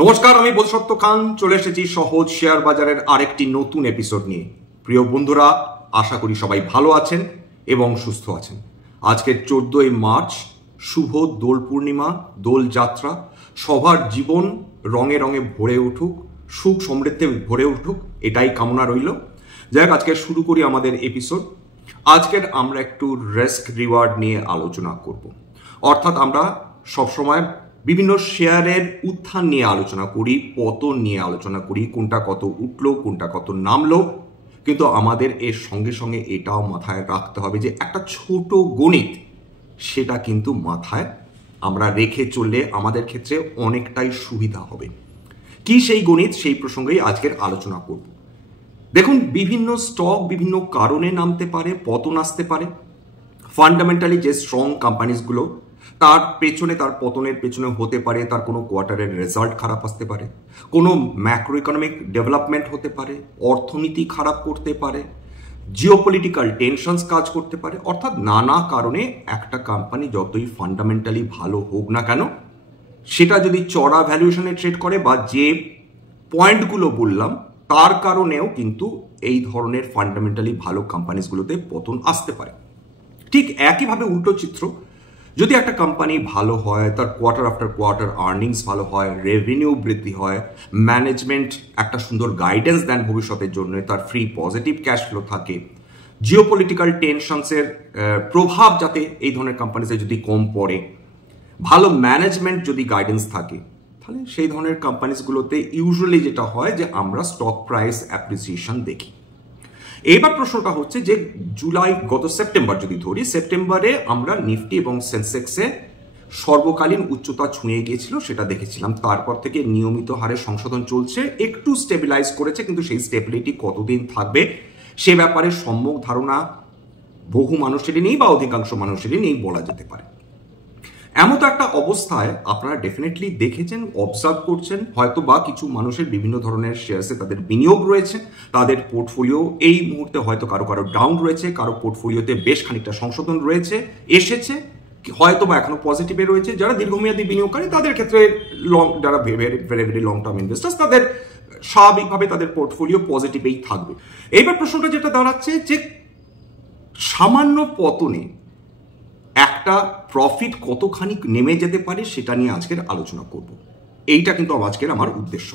নমস্কার, আমি বোধসত্ত্ব খান চলে এসেছি সহজ শেয়ার বাজারের আরেকটি নতুন এপিসোড নিয়ে। প্রিয় বন্ধুরা, আশা করি সবাই ভালো আছেন এবং সুস্থ আছেন। আজকের 14ই মার্চ, শুভ দোল পূর্ণিমা, দোল যাত্রা। সবার জীবন রঙে রঙে ভরে উঠুক, সুখ সমৃদ্ধে ভরে উঠুক, এটাই কামনা রইল। যাই হোক, আজকে শুরু করি আমাদের এপিসোড। আজকের আমরা একটু রিস্ক রিওয়ার্ড নিয়ে আলোচনা করব। অর্থাৎ আমরা সবসময় বিভিন্ন শেয়ারের উত্থান নিয়ে আলোচনা করি, পতন নিয়ে আলোচনা করি, কোনটা কত উঠলো, কোনটা কত নামলো। কিন্তু আমাদের এর সঙ্গে সঙ্গে এটাও মাথায় রাখতে হবে যে একটা ছোট গণিত, সেটা কিন্তু মাথায় আমরা রেখে চললে আমাদের ক্ষেত্রে অনেকটাই সুবিধা হবে। কি সেই গণিত, সেই প্রসঙ্গেই আজকের আলোচনা করব। দেখুন, বিভিন্ন স্টক বিভিন্ন কারণে নামতে পারে, পতন আসতে পারে। ফান্ডামেন্টালি যে স্ট্রং কোম্পানিজগুলো, তার পেছনে, তার পতনের পেছনে হতে পারে তার কোনো কোয়ার্টারের রেজাল্ট খারাপ আসতে পারে, কোনো ম্যাক্রো ইকোনমিক ডেভেলপমেন্ট হতে পারে, অর্থনীতি খারাপ করতে পারে, জিওপলিটিক্যাল টেনশনস কাজ করতে পারে। অর্থাৎ নানা কারণে একটা কোম্পানি যতই ফান্ডামেন্টালি ভালো হোক না কেন, সেটা যদি চড়া ভ্যালুয়েশনে ট্রেড করে বা যে পয়েন্টগুলো বললাম তার কারণেও কিন্তু এই ধরনের ফান্ডামেন্টালি ভালো কোম্পানিজগুলোতে পতন আসতে পারে। ঠিক একইভাবে উল্টো চিত্র, যদি একটা কোম্পানি ভালো হয়, তার কোয়ার্টার আফটার কোয়ার্টার আর্নিংস ভালো হয়, রেভিনিউ বৃদ্ধি হয়, ম্যানেজমেন্ট একটা সুন্দর গাইডেন্স দেন ভবিষ্যতের জন্য, তার ফ্রি পজিটিভ ক্যাশ ফ্লো থাকে, জিওপলিটিক্যাল টেনশনসের প্রভাব যাতে এই ধরনের কোম্পানিতে যদি কম পড়ে, ভালো ম্যানেজমেন্ট যদি গাইডেন্স থাকে, তাহলে সেই ধরনের কোম্পানিজগুলোতে ইউজুয়ালি যেটা হয় যে আমরা স্টক প্রাইস অ্যাপ্রিসিয়েশন দেখি। এবার প্রশ্নটা হচ্ছে যে জুলাই, গত সেপ্টেম্বর যদি ধরি, সেপ্টেম্বরে আমরা নিফটি এবং সেন্সেক্সে সর্বকালীন উচ্চতা ছুঁয়ে গিয়েছিল, সেটা দেখেছিলাম। তারপর থেকে নিয়মিত হারে সংশোধন চলছে, একটু স্টেবিলাইজ করেছে, কিন্তু সেই স্টেবিলিটি কতদিন থাকবে সে ব্যাপারে সম্যক ধারণা বহু মানুষেরই নেই বা অধিকাংশ মানুষেরই নেই বলা যেতে পারে। এমতো একটা অবস্থায় আপনারা ডেফিনেটলি দেখেছেন, অবজার্ভ করছেন, হয়তো বা কিছু মানুষের বিভিন্ন ধরনের শেয়ার্সে তাদের বিনিয়োগ রয়েছে, তাদের পোর্টফোলিও এই মুহূর্তে হয়তো কারো কারো ডাউন রয়েছে, কারো পোর্টফোলিওতে বেশ খানিকটা সংশোধন রয়েছে, এসেছে, হয়তো বা এখনো পজিটিভে রয়েছে। যারা দীর্ঘমেয়াদী বিনিয়োগকারী তাদের ক্ষেত্রে যারা ভেরি লং টার্ম ইনভেস্টার্স, তাদের স্বাভাবিকভাবে তাদের পোর্টফোলিও পজিটিভেই থাকবে। এইবার প্রশ্নটা যেটা দাঁড়াচ্ছে যে সামান্য পতনে একটা প্রফিট কতখানি নেমে যেতে পারে সেটা নিয়ে আজকের আলোচনা করব। এইটা কিন্তু আজকের আমার উদ্দেশ্য।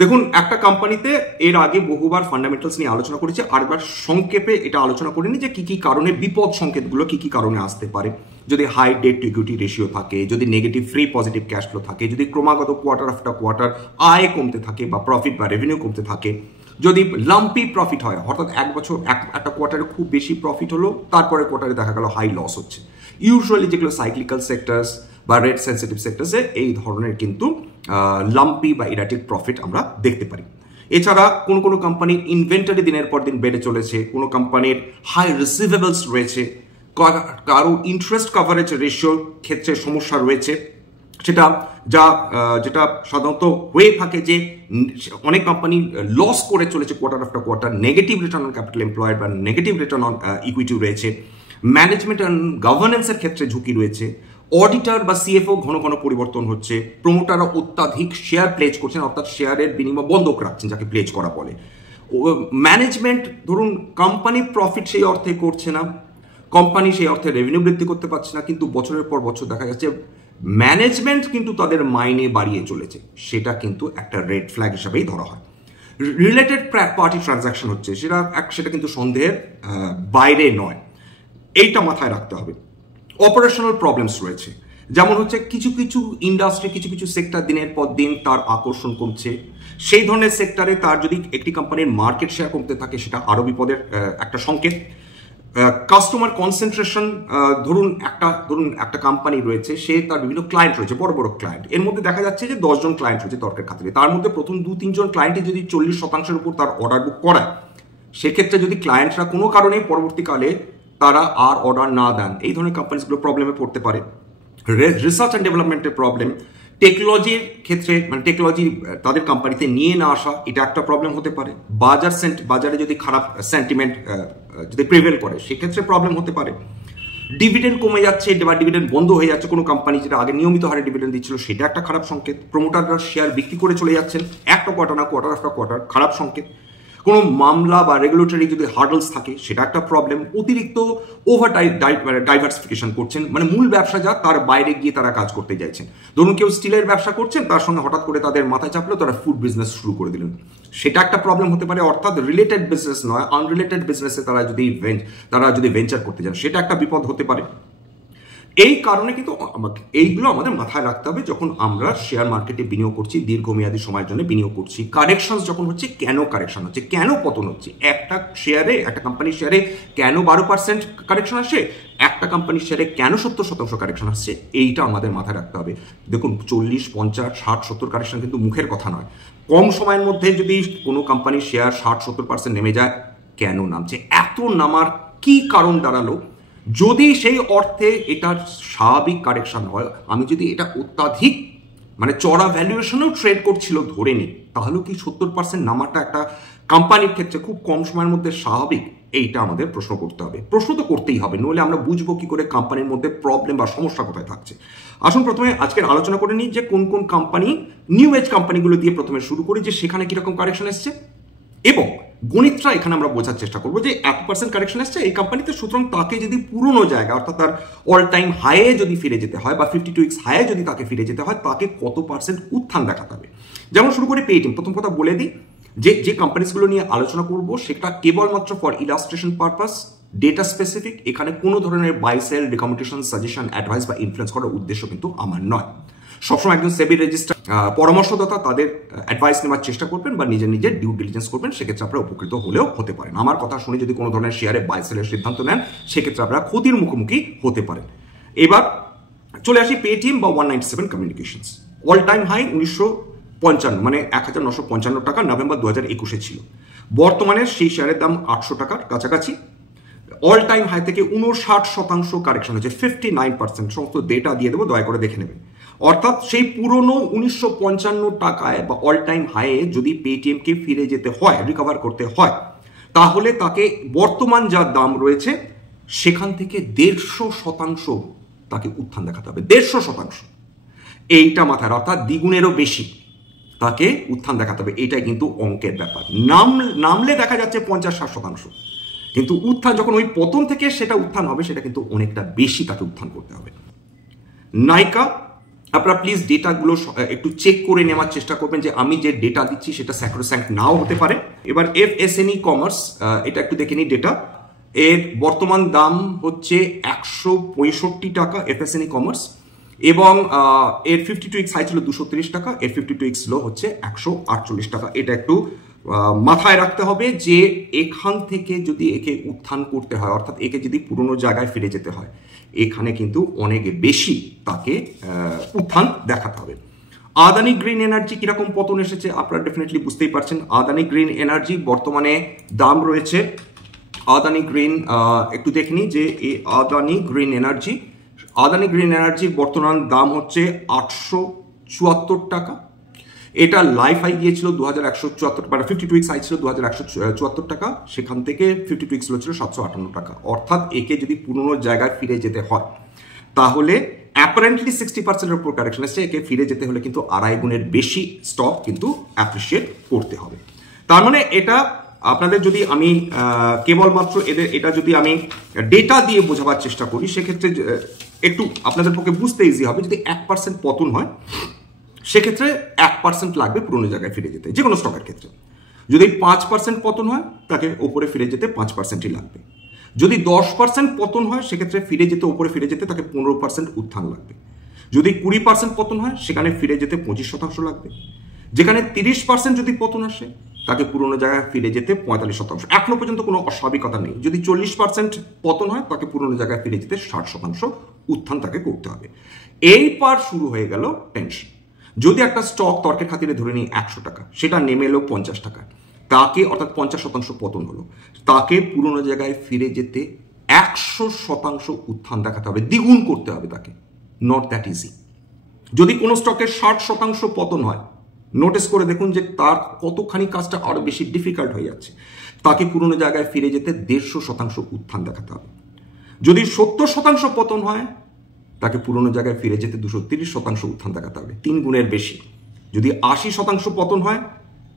দেখুন, একটা কোম্পানিতে এর আগে বহুবার ফান্ডামেন্টালস নিয়ে আলোচনা করেছি, আরেকবার সংক্ষেপে এটা আলোচনা করিনি যে কি কি কারণে বিপদ সংকেতগুলো কি কি কারণে আসতে পারে। যদি high debt to equity ratio থাকে, যদি negative free positive cash flow থাকে, যদি ক্রমাগত কোয়ার্টার আফটার কোয়ার্টার আয় কমতে থাকে বা প্রফিট বা রেভিনিউ কমতে থাকে, যদি লাম্পি প্রফিট হয়, অর্থাৎ এক বছর একটা কোয়ার্টারে খুব বেশি প্রফিট হলো, তারপরে কোয়ার্টারে দেখা গেল হাই লস হচ্ছে। ইউজুয়ালি যেগুলো সাইক্লিক্যাল সেক্টরস বা রেট সেন্সিটিভ সেক্টরসে এই ধরনের কিন্তু লাম্পি বা ইরাটিক প্রফিট আমরা দেখতে পারি। এছাড়া কোনো কোনো কোম্পানির ইনভেন্টরি দিনের পর দিন বেড়ে চলেছে, কোনো কোম্পানির হাই রিসিভেবলস রয়েছে, কারো ইন্টারেস্ট কাভারেজ রেশিওর ক্ষেত্রে সমস্যা রয়েছে, যেটা সাধারণত হয়ে থাকে যে অনেক কোম্পানি লস করে চলেছে quarter after quarter, negative return on capital employed বা নেগেটিভ রিটার্ন অন ইকুইটি রয়েছে, ম্যানেজমেন্ট অ্যান্ড গভর্নেন্সের ক্ষেত্রে ঝুঁকি রয়েছে, অডিটর বা সিএফও ঘন ঘন পরিবর্তন হচ্ছে, প্রমোটাররা অত্যাধিক শেয়ার প্লেজ করছেন, অর্থাৎ শেয়ারের বিনিময় বন্ধক রাখছেন, যাকে প্লেজ করা বলে। ম্যানেজমেন্ট ধরুন কোম্পানি প্রফিট সেই অর্থে করছে না, কোম্পানি সেই অর্থে রেভিনিউ বৃদ্ধি করতে পারছে না, কিন্তু বছরের পর বছর দেখা যাচ্ছে ম্যানেজমেন্ট কিন্তু তাদের মাইনে বাড়িয়ে চলেছে, সেটা কিন্তু একটা রেড ফ্ল্যাগ হিসাবেই ধরা হয়। রিলেটেড পার্টি ট্রানজাকশন হচ্ছে, সেটা কিন্তু সন্দেহের বাইরে নয়, এইটা মাথায় রাখতে হবে। অপারেশনাল প্রবলেমস রয়েছে, যেমন হচ্ছে কিছু কিছু ইন্ডাস্ট্রি, কিছু কিছু সেক্টর দিনের পর দিন তার আকর্ষণ কমছে, সেই ধরনের সেক্টরে তার যদি একটি কোম্পানির মার্কেট শেয়ার কমতে থাকে, সেটা আরো বিপদের একটা সংকেত। কাস্টমার কনসেন্ট্রেশন, ধরুন একটা কোম্পানি রয়েছে, সে তার বিভিন্ন ক্লায়েন্ট রয়েছে, বড় বড় ক্লায়েন্ট, এর মধ্যে দেখা যাচ্ছে যে 10 জন ক্লায়েন্ট রয়েছে তর্কের খাতিরে, তার মধ্যে প্রথম 2-3 জন ক্লায়েন্টে যদি 40% উপর তার অর্ডার বুক করায়, সেক্ষেত্রে যদি ক্লায়েন্টরা কোনো কারণে পরবর্তীকালে তারা আর অর্ডার না দেন, এই ধরনের কোম্পানিগুলো প্রবলেমে পড়তে পারে। রিসার্চ অ্যান্ড ডেভেলপমেন্টের প্রবলেম, টেকনোলজির ক্ষেত্রে মানে টেকনোলজি তাদের কোম্পানিতে নিয়ে না আসা, এটা একটা প্রবলেম হতে পারে। বাজারে যদি খারাপ সেন্টিমেন্ট যদি প্রিভেল করে, সেক্ষেত্রে প্রবলেম হতে পারে। ডিভিডেন্ড কমে যাচ্ছে বা ডিভিডেন্ড বন্ধ হয়ে যাচ্ছে কোনো কোম্পানি, যেটা আগে নিয়মিত হারে ডিভিডেন্ড দিচ্ছিল, সেটা একটা খারাপ সংকেত। প্রমোটাররা শেয়ার বিক্রি করে চলে যাচ্ছেন একটা কোয়ার্টার না কোয়ার্টার আফটার কোয়ার্টার, খারাপ সংকেত। কোনো মামলা বা রেগুলেটরি যদি হার্ডলস থাকে সেটা একটা প্রবলেম। অতিরিক্ত ওভার ডাইভার্সিফিকেশন করছেন, মানে মূল ব্যবসা যা তার বাইরে গিয়ে তারা কাজ করতে চাইছেন। ধরুন কেউ স্টিলের ব্যবসা করছেন, তার সঙ্গে হঠাৎ করে তাদের মাথায় চাপলো তারা ফুড বিজনেস শুরু করে দিলেন, সেটা একটা প্রবলেম হতে পারে। অর্থাৎ রিলেটেড বিজনেস নয়, আনরিলেটেড বিজনেসে তারা যদি ভেঞ্চার করতে চান, সেটা একটা বিপদ হতে পারে। এই কারণে কিন্তু এইগুলো আমাদের মাথায় রাখতে হবে যখন আমরা শেয়ার মার্কেটে বিনিয়োগ করছি, দীর্ঘমেয়াদী সময়ের জন্য বিনিয়োগ করছি। কারেকশন যখন হচ্ছে, কেন কারেকশন হচ্ছে, কেন পতন হচ্ছে, একটা কোম্পানির শেয়ারে কেন 12% কারেকশন আসে, একটা কোম্পানির শেয়ারে কেন 70% কারেকশন আসছে, এইটা আমাদের মাথায় রাখতে হবে। দেখুন 40, 50, 60, 70 কারেকশন কিন্তু মুখের কথা নয়। কম সময়ের মধ্যে যদি কোনো কোম্পানির শেয়ার 60-70% নেমে যায়, কেন নামছে, এত নামার কি কারণ দাঁড়ালো? যদি সেই অর্থে এটার স্বাভাবিক কারেকশন হয়, আমি যদি এটা অত্যাধিক মানে চড়া ভ্যালুয়েশনেও ট্রেড করছিল ধরে নিই, তাহলেও কি 70% নামাটা একটা কোম্পানির ক্ষেত্রে খুব কম সময়ের মধ্যে স্বাভাবিক? এইটা আমাদের প্রশ্ন করতে হবে। প্রশ্ন তো করতেই হবে, নইলে আমরা বুঝবো কি করে কোম্পানির মধ্যে প্রবলেম বা সমস্যা কোথায় থাকছে। আসুন প্রথমে আজকের আলোচনা করে নিই যে কোন কোন কোম্পানি, নিউ এজ কোম্পানিগুলো দিয়ে প্রথমে শুরু করি, যে সেখানে কিরকম কারেকশন এসছে, এবং গণিতটা এখানে আমরা বোঝার চেষ্টা করবো যে 1% কারেকশন এসছে এই কোম্পানিতে, সুতরাং তাকে যদি পুরনো জায়গা অর্থাৎ তার অল টাইম হাইয়ে যদি ফিরে যেতে হয় বা 52 উইকস হাইয়ে যদি তাকে ফিরে যেতে হয়, তাকে কত পার্সেন্ট উত্থান দেখাতে হবে। যেমন শুরু করে পেটিএম, প্রথম কথা বলে দিই যে কোম্পানিসগুলো নিয়ে আলোচনা করবো সেটা কেবলমাত্র for illustration purpose, data specific. এখানে কোনো ধরনের buy sell, recommendation, suggestion, advice বা ইনফ্লুয়েন্স করার উদ্দেশ্য কিন্তু আমার নয়। সবসময় একজন সেবি রেজিস্টার পরামর্শদাতা তাদের অ্যাডভাইস নেওয়ার চেষ্টা করবেন বা নিজের ডিউ ডিলিজেন্স করবেন, সেক্ষেত্রে আপনারা উপকৃত হলেও হতে পারেন। আমার কথা শুনে যদি কোনো ধরনের শেয়ারে বাই সেলের সিদ্ধান্ত নেন, সেক্ষেত্রে আপনারা ক্ষতির মুখোমুখি হতে পারেন। এবার চলে আসি পেটিএম বা 197 কমিউনিকেশনস। অল টাইম হাই 1955 মানে 1955 টাকা নভেম্বর 2021 ছিল। বর্তমানে সেই শেয়ারের দাম 800 টাকার কাছাকাছি। অল টাইম হাই থেকে 59% কারেকশন হচ্ছে, 59%। সমস্ত ডেটা দিয়ে দেবো, দয়া করে দেখে নেবেন। অর্থাৎ সেই পুরনো 1955 টাকায় বা অল টাইম হাইয়ে যদি পেটিএমকে ফিরে যেতে হয়, রিকভার করতে হয়, তাহলে তাকে বর্তমান যা দাম রয়েছে সেখান থেকে 150% তাকে উত্থান দেখাতে হবে। 150%, এইটা মাথায়, অর্থাৎ দ্বিগুণেরও বেশি তাকে উত্থান দেখাতে হবে। এটাই কিন্তু অঙ্কের ব্যাপার। নামলে দেখা যাচ্ছে 50-60%, কিন্তু উত্থান যখন ওই পতন থেকে সেটা উত্থান হবে, সেটা কিন্তু অনেকটা বেশি তাকে উত্থান করতে হবে। নাইকা, আপনারা প্লিজ ডেটাগুলো একটু চেক করে নেওয়ার চেষ্টা করবেন যে আমি যে ডেটা দিচ্ছি সেটা স্যাক্রোস্যাঙ্ক্ট নাও হতে পারে। এবার এফএসএনই কমার্স, এটা একটু দেখে নিই ডেটা। এর বর্তমান দাম হচ্ছে 165 টাকা এফএসএনই কমার্স, এবং এর 52 উইকস হাই ছিল 230 টাকা, এর 52 উইকস লো হচ্ছে 148 টাকা। এটা একটু মাথায় রাখতে হবে যে এখান থেকে যদি একে উত্থান করতে হয়, অর্থাৎ একে যদি পুরনো জায়গায় ফিরে যেতে হয়, এখানে কিন্তু অনেক বেশি তাকে উত্থান দেখাতে হবে। আদানি গ্রিন এনার্জি কিরকম পতন এসেছে আপনারা ডেফিনেটলি বুঝতেই পারছেন। আদানি গ্রিন এনার্জি বর্তমানে দাম রয়েছে, আদানি গ্রিন একটু দেখে নিই যে এই আদানি গ্রিন এনার্জির বর্তমান দাম হচ্ছে 874 টাকা। এটা লাইফ হাই গিয়েছিল 2174, মানে 52 উইকস হাই ছিল 2174 টাকা, সেখান থেকে 52 উইকস লো ছিল 758 টাকা। অর্থাৎ একে যদি পুরনো জায়গায় ফিরে যেতে হয়, তাহলে অ্যাপারেন্টলি 60%-এর উপর কারেকশন এসছে, একে ফিরে যেতে হলে কিন্তু 2.5 গুণের বেশি স্টক কিন্তু অ্যাপ্রিসিয়েট করতে হবে। তার মানে এটা আপনাদের যদি আমি কেবলমাত্র এটা যদি আমি ডেটা দিয়ে বোঝাবার চেষ্টা করি, সেক্ষেত্রে একটু আপনাদের পক্ষে বুঝতে ইজি হবে। যদি 1% পতন হয়, সেক্ষেত্রে 1% লাগবে পুরনো জায়গায় ফিরে যেতে, যে কোনো স্টকের ক্ষেত্রে। যদি 5% পতন হয়, তাকে ওপরে ফিরে যেতে 5%ই লাগবে। যদি 10% পতন হয়, সেক্ষেত্রে ওপরে ফিরে যেতে তাকে 15% উত্থান লাগবে। যদি 20% পতন হয়, সেখানে ফিরে যেতে 25% লাগবে। যেখানে 30% যদি পতন আসে, তাকে পুরনো জায়গায় ফিরে যেতে 45%। এখনো পর্যন্ত কোনো অস্বাভাবিকতা নেই। যদি 40% পতন হয়, তাকে পুরনো জায়গায় ফিরে যেতে 60% উত্থান তাকে করতে হবে। এই পার শুরু হয়ে গেল টেনশন। যদি একটা স্টক তর্কের খাতিরে ধরে নিই 100 টাকা, সেটা নেমে এলো 50 টাকা, তাকে অর্থাৎ 50% পতন হলো, তাকে পুরনো জায়গায় ফিরে যেতে 100% উত্থান দেখাতে হবে, দ্বিগুণ করতে হবে তাকে। Not that easy. যদি কোনো স্টকের 60% পতন হয়, নোটিস করে দেখুন যে তার কতখানি কাজটা আরো বেশি ডিফিকাল্ট হয়ে যাচ্ছে। তাকে পুরনো জায়গায় ফিরে যেতে 150% উত্থান দেখাতে হবে। যদি 70% পতন হয় তাকে পুরনো জায়গায় ফিরে যেতে 230% উত্থান দেখাতে হবে, 3 গুণের বেশি। যদি 80% পতন হয়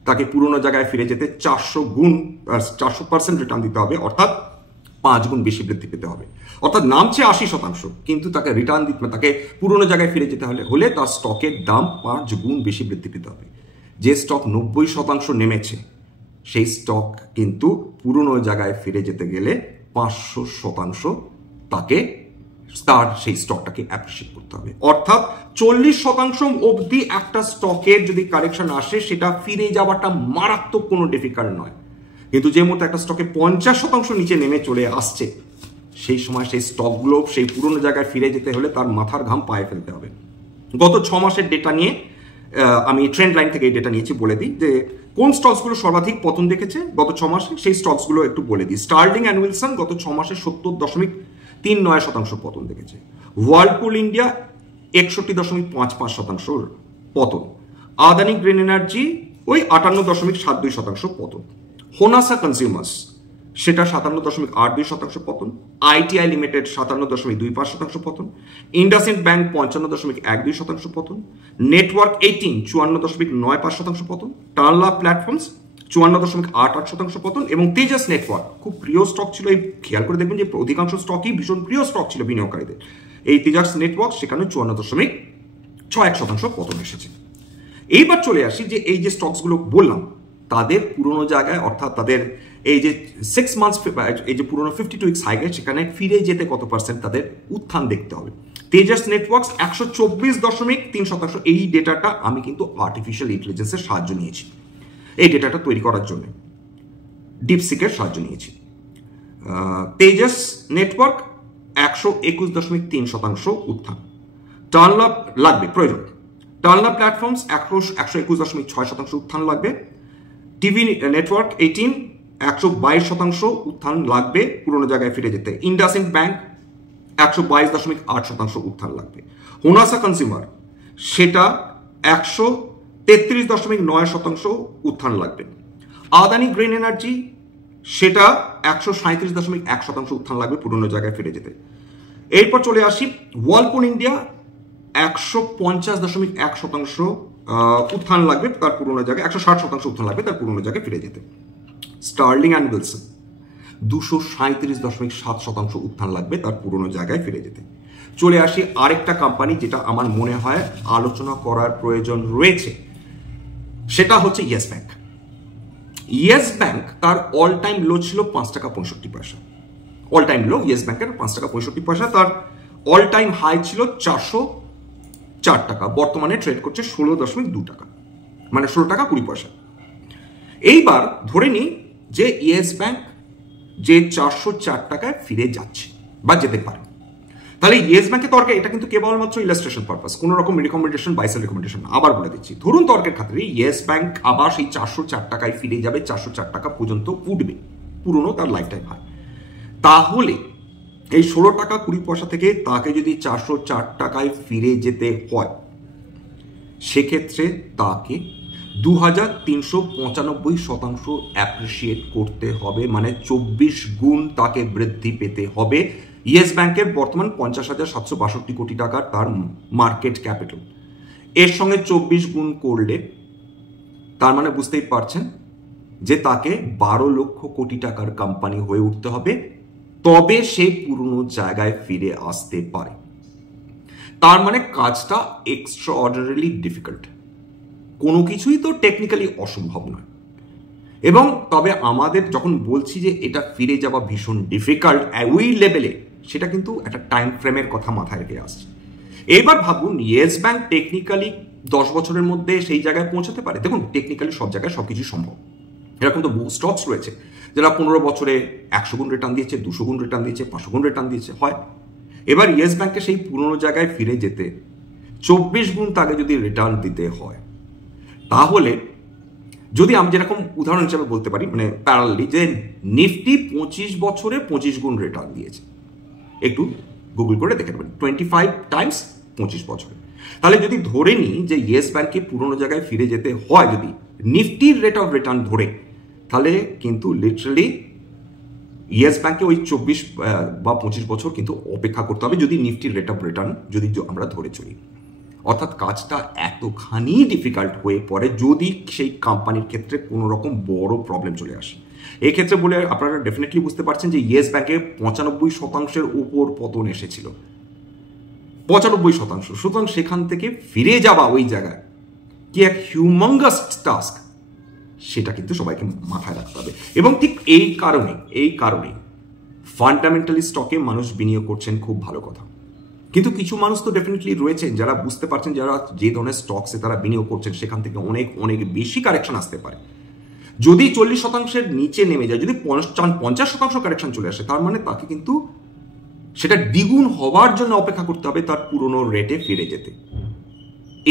তাকে পুরনো জায়গায় ফিরে যেতে 400% রিটার্ন দিতে হবে, অর্থাৎ 5 গুণ বেশি বৃদ্ধি পেতে হবে। অর্থাৎ নামছে 80%, কিন্তু তাকে রিটার্ন দিতে, তাকে পুরনো জায়গায় ফিরে যেতে হলে তার স্টকের দাম 5 গুণ বেশি বৃদ্ধি পেতে হবে। যে স্টক 90% নেমেছে সেই স্টক কিন্তু পুরনো জায়গায় ফিরে যেতে গেলে 500% তাকে সেই স্টকটাকে অ্যাপ্রিসিয়েট করতে হবে। অর্থাৎ 40% অবধি একটা স্টকের যদি কারেকশন আসে সেটা ফিরে যাওয়াটা মারাত্মক কোনো ডিফিকাল্ট নয়, কিন্তু যে মতো একটা স্টকে 50% নিচে নেমে চলে আসছে সেই সময় সেই স্টকগুলো সেই পুরনো জায়গায় ফিরে যেতে হলে তার মাথার ঘাম পায়ে ফেলতে হবে। গত 6 মাসের ডেটা নিয়ে আমি ট্রেন্ড লাইন থেকে এই ডেটা নিয়েছি, বলে দিই যে কোন স্টকসগুলো সর্বাধিক পতন দেখেছে গত 6 মাসে, সেই স্টকসগুলো একটু বলে দিই। স্টার্লিং অ্যান্ড উইলসন গত 6 মাসে 70.39% পতন দেখেছে। ওয়ার্লপুল ইন্ডিয়া 61.55% পতন। আদানি গ্রিন এনার্জি ওই 58.72% পতন। হোনাসা কনজিউমার্স সেটা 57.82% পতন। আইটিআই লিমিটেড 57.25% পতন। ইন্ডাসইন্ড ব্যাংক 55.12% পতন। নেটওয়ার্ক 18 54.95% পতন। টানলা প্ল্যাটফর্মস 54.88% পতন। এবং তেজাস নেটওয়ার্ক খুব প্রিয় স্টক ছিল, এই খেয়াল করে দেখবেন যে অধিকাংশ স্টকই ভীষণ প্রিয় স্টক ছিল বিনিয়োগকারীদের। এই তেজাস নেটওয়ার্ক সেখানে 54.61% পতন এসেছে। এইবার চলে আসি যে এই যে স্টকসগুলো বললাম তাদের পুরনো জায়গায়, অর্থাৎ তাদের এই যে 6 মান্থস এই যে পুরনো 52 উইকস হাইগে সেখানে ফিরে যেতে কত পার্সেন্ট তাদের উত্থান দেখতে হবে। তেজাস নেটওয়ার্কস 124.3%। এই ডেটাটা আমি কিন্তু আর্টিফিশিয়াল ইন্টেলিজেন্সের সাহায্য নিয়েছি, এই ডেটাটা তৈরি করার জন্য ডিপসিকের সাহায্য নিয়েছি। তেজাস নেটওয়ার্ক 121.3% উত্থান। টানলা লাগবে প্রয়োজন। টানলা প্ল্যাটফর্মস 121.6% উত্থান লাগবে। টিভি নেটওয়ার্ক 18 122% উত্থান লাগবে পুরনো জায়গায় ফিরে যেতে। ইন্ডাসইন্ড ব্যাংক 122.8% উত্থান লাগবে। হোনাসা কনজিউমার সেটা 133.9% উত্থান লাগবে। আদানি গ্রিন এনার্জি সেটা 137.1% উত্থান লাগবে পুরনো জায়গায় ফিরে যেতে। এরপর চলে আসি ওয়ার্লপুল ইন্ডিয়া 150.1% উত্থান লাগবে তার পুরনো জায়গায়, 160% উত্থান লাগবে তার পুরনো জায়গায় ফিরে যেতে। স্টার্লিং অ্যান্ড উইলসন 237.7% উত্থান লাগবে তার পুরনো জায়গায় ফিরে যেতে। চলে আসি আরেকটা কোম্পানি যেটা আমার মনে হয় আলোচনা করার প্রয়োজন রয়েছে, সেটা হচ্ছে ইয়েস ব্যাংক। ইয়েস ব্যাংক তার অল টাইম লো ছিল 5 টাকা 65 পয়সা। অল টাইম লো ইয়েস ব্যাংকের 5 টাকা 65 পয়সা। তার অল টাইম হাই ছিল 404 টাকা। বর্তমানে ট্রেড করছে 16.2 টাকা, মানে 16 টাকা 20 পয়সা। এইবার ধরে নিই যে ইয়েস ব্যাংক যে 404 টাকায় ফিরে যাচ্ছে বা যেতে পারে, তাহলে ইয়েস ব্যাংকের তর্কে এটা কিন্তু কেবলমাত্র ইলাস্ট্রেশন পারপাস, কোনো রকম রিকমেন্ডেশন বাইসেল রিকমেন্ডেশন। আবার বলে দিচ্ছি, ধরুন তর্কের খাতিরে ইয়েস ব্যাংক আবার সেই 404 টাকায় ফিরে যাবে, 404 টাকা পর্যন্ত উঠবে পুরনো তার লাইফ টাইম হয়, তাহলে এই 16 টাকা 20 পয়সা থেকে তাকে যদি 404 টাকায় ফিরে যেতে হয় সেক্ষেত্রে তাকে 2395% অ্যাপ্রিসিয়েট করতে হবে, মানে 24 গুণ তাকে বৃদ্ধি পেতে হবে। ইয়েস ব্যাংকের বর্তমান 50,762 কোটি টাকার তার মার্কেট ক্যাপিটাল, এর সঙ্গে 24 গুণ করলে তার মানে বুঝতেই পারছেন যে তাকে 12 লক্ষ কোটি টাকার কোম্পানি হয়ে উঠতে হবে, তবে সে পুরনো জায়গায় ফিরে আসতে পারে। তার মানে কাজটা এক্সট্রাঅর্ডিনারিলি ডিফিকাল্ট, কোনো কিছুই তো টেকনিক্যালি অসম্ভব নয়। এবং তবে আমাদের যখন বলছি যে এটা ফিরে যাওয়া ভীষণ ডিফিকাল্ট ওই লেভেলে, সেটা কিন্তু একটা টাইম ফ্রেমের কথা মাথায় রেখে আসছে। এবার ভাবুন ইয়েস ব্যাংক টেকনিক্যালি 10 বছরের মধ্যে সেই জায়গায় পৌঁছাতে পারে। দেখুন টেকনিক্যালি সব জায়গায় সবকিছু সম্ভব। এরকম তো বহু স্টকস রয়েছে যারা 15 বছরে 100 গুণ রিটার্ন দিয়েছে, 200 গুণ রিটার্ন দিয়েছে, 500 গুণ রিটার্ন দিয়েছে, হয়। এবার ইয়েস ব্যাংকে সেই পুরনো জায়গায় ফিরে যেতে 24 গুণ তাকে যদি রিটার্ন দিতে হয়, তাহলে যদি আমি যেরকম উদাহরণ হিসাবে বলতে পারি, মানে প্যারালালি, যে নিফটি 25 বছরে 25 গুণ রিটার্ন দিয়েছে, একটু গুগল করে দেখে নেবেন, 25 টাইমস 25 বছরে। তাহলে যদি ধরে নিই যে ইয়েস ব্যাংকে পুরনো জায়গায় ফিরে যেতে হয় যদি নিফটির রেট অফ রিটার্ন ধরে, তাহলে কিন্তু লিটারালি ইয়েস ব্যাংকে ওই 24 বা 25 বছর কিন্তু অপেক্ষা করতে হবে যদি নিফটির রেট অফ রিটার্ন যদি আমরা ধরে চলি। অর্থাৎ কাজটা এতখানি ডিফিকাল্ট হয়ে পড়ে যদি সেই কোম্পানির ক্ষেত্রে কোনো রকম বড় প্রবলেম চলে আসে। এই ক্ষেত্রে বলে আপনারা ডেফিনেটলি বুঝতে পারছেন যে ইয়েস ব্যাংকে 95% উপর পতন এসেছিল, 95%। সুতরাং সেখান থেকে ফিরে যাওয়া ওই জায়গায় কি এক হিউমাঙ্গাস টাস্ক, সেটা কিন্তু সবাইকে মাথায় রাখতে হবে। এবং ঠিক এই কারণে ফান্ডামেন্টালি স্টকে মানুষ বিনিয়োগ করছেন, খুব ভালো কথা। কিন্তু কিছু মানুষ তো ডেফিনেটলি রয়েছেন যারা বুঝতে পারছেন, যারা যে ধরনের স্টকসে তারা বিনিয়োগ করছেন সেখান থেকে অনেক অনেক বেশি কারেকশন আসতে পারে। যদি 40%-এর নিচে নেমে যায়, যদি 50% কারেকশন চলে আসে, তার মানে তাকে কিন্তু সেটা দ্বিগুণ হওয়ার জন্য অপেক্ষা করতে হবে তার পুরনো রেটে ফিরে যেতে।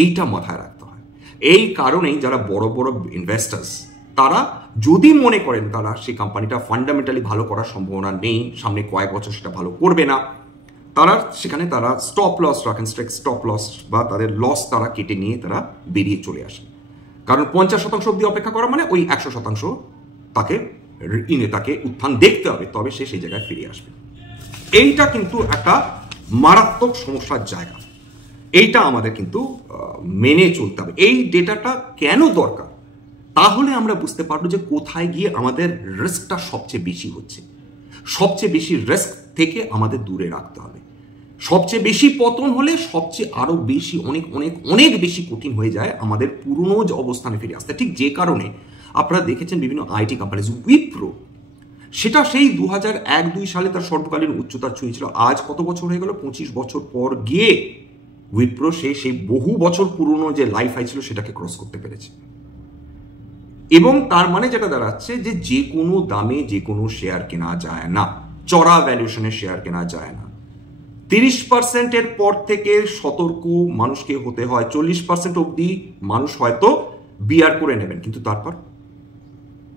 এইটা মাথায় রাখতে হয়। এই কারণেই যারা বড় বড় ইনভেস্টার্স তারা যদি মনে করেন তারা সেই কোম্পানিটা ফান্ডামেন্টালি ভালো করার সম্ভাবনা নেই, সামনে কয়েক বছর সেটা ভালো করবে না, তারা সেখানে তারা স্টপ লস রাখেন, স্টপ লস বা তাদের লস তারা কেটে নিয়ে তারা বেরিয়ে চলে আসে। কারণ 50% অব্দি অপেক্ষা করা মানে ওই 100% তাকে উত্থান দেখতে হবে, তবে সে সেই জায়গায় ফিরে আসবে। এইটা কিন্তু একটা মারাত্মক সমস্যার জায়গা, এইটা আমাদের কিন্তু মেনে চলতে হবে। এই ডেটাটা কেন দরকার, তাহলে আমরা বুঝতে পারবো যে কোথায় গিয়ে আমাদের রিস্কটা সবচেয়ে বেশি হচ্ছে। সবচেয়ে বেশি রিস্ক থেকে আমাদের দূরে রাখতে হবে। সবচেয়ে বেশি পতন হলে সবচেয়ে আরো বেশি অনেক অনেক অনেক বেশি কঠিন হয়ে যায় আমাদের পুরনো যে অবস্থানে ফিরে আসতে। ঠিক যে কারণে আপনারা দেখেছেন বিভিন্ন আইটি কোম্পানি, উইপ্রো, সেটা সেই 2001-2 সালে তার সর্বকালীন উচ্চতা ছুঁয়েছিল। আজ কত বছর হয়ে গেল, 25 বছর পর গিয়ে উইপ্রো সেই বহু বছর পুরনো যে লাইফ হাই ছিল সেটাকে ক্রস করতে পেরেছে। এবং তার মানে যেটা দাঁড়াচ্ছে যে কোনো দামে যে কোনো শেয়ার কেনা যায় না, চড়া ভ্যালুয়েশনের শেয়ার কেনা যায় না। 30%-এর পর থেকে সতর্ক মানুষকে হতে হয়। 40% অবধি মানুষ হয়তো বিয়ার করে নেবেন, কিন্তু তারপর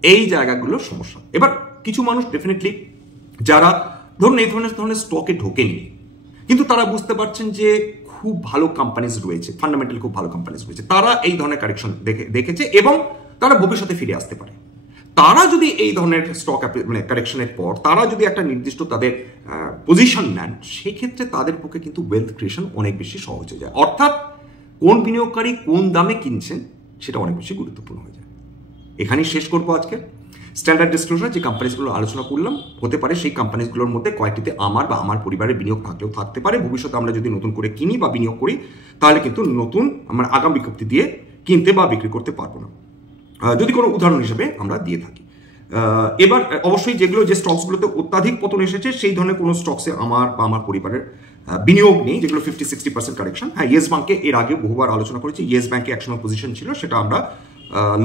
এই জায়গাগুলো সমস্যা। এবার কিছু মানুষ ডেফিনেটলি যারা ধরুন এই ধরনের স্টকে ঢোকেনি, কিন্তু তারা বুঝতে পারছেন যে খুব ভালো কোম্পানিজ রয়েছে, ফান্ডামেন্টালি খুব ভালো কোম্পানিজ রয়েছে, তারা এই ধরনের কারেকশন দেখেছে এবং তারা ভবিষ্যতে ফিরে আসতে পারে। তারা যদি এই ধরনের স্টক কারেকশনের পর তারা যদি একটা নির্দিষ্ট তাদের পজিশন নেন, সেক্ষেত্রে তাদের পক্ষে কিন্তু ওয়েলথ ক্রিয়েশন অনেক বেশি সহজ হয়ে যায়। অর্থাৎ কোন বিনিয়োগকারী কোন দামে কিনছেন সেটা অনেক বেশি গুরুত্বপূর্ণ হয়ে যায়। এখানেই শেষ করবো আজকে স্ট্যান্ডার্ড ডিসক্লোজার। যে কোম্পানিজগুলো আলোচনা করলাম, হতে পারে সেই কোম্পানিজগুলোর মধ্যে কয়েকটিতে আমার বা আমার পরিবারের বিনিয়োগ থাকলেও থাকতে পারে। ভবিষ্যতে আমরা যদি নতুন করে কিনি বা বিনিয়োগ করি, তাহলে কিন্তু নতুন আমরা আগাম বিজ্ঞপ্তি দিয়ে কিনতে বা বিক্রি করতে পারবো না, যদি কোনো উদাহরণ হিসেবে আমরা দিয়ে থাকি। এবার অবশ্যই যেগুলো যে স্টকসগুলোতে অত্যাধিক পতন এসেছে সেই ধরনের কোনো স্টকসে আমার বা আমার পরিবারের বিনিয়োগ নেই, যেগুলো 50-60% কারেকশন। হ্যাঁ, ইয়েস ব্যাংকে এর আগে বহুবার আলোচনা করেছি, ইয়েস ব্যাংকে একসময় পজিশন ছিল, সেটা আমরা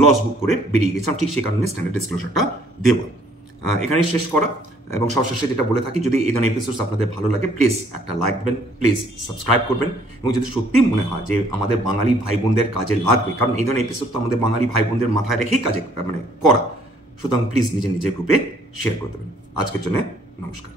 লস বুক করে বেরিয়ে গেছিলাম, ঠিক সেই কারণে স্ট্যান্ডার্ড ডিসক্লোজারটা দেব। এখানে শেষ করা এবং সবশেষে যেটা বলে থাকি, যদি এই ধরনের এপিসোডস আপনাদের ভালো লাগে প্লিজ একটা লাইক দেবেন, প্লিজ সাবস্ক্রাইব করবেন। এবং যদি সত্যি মনে হয় যে আমাদের বাঙালি ভাই বোনদের কাজে লাগবে, কারণ এই ধরনের এপিসোড তো আমাদের বাঙালি ভাই বোনদের মাথায় রেখেই কাজে করা, সুতরাং প্লিজ নিজের গ্রুপে শেয়ার করে দেবেন। আজকের জন্য নমস্কার।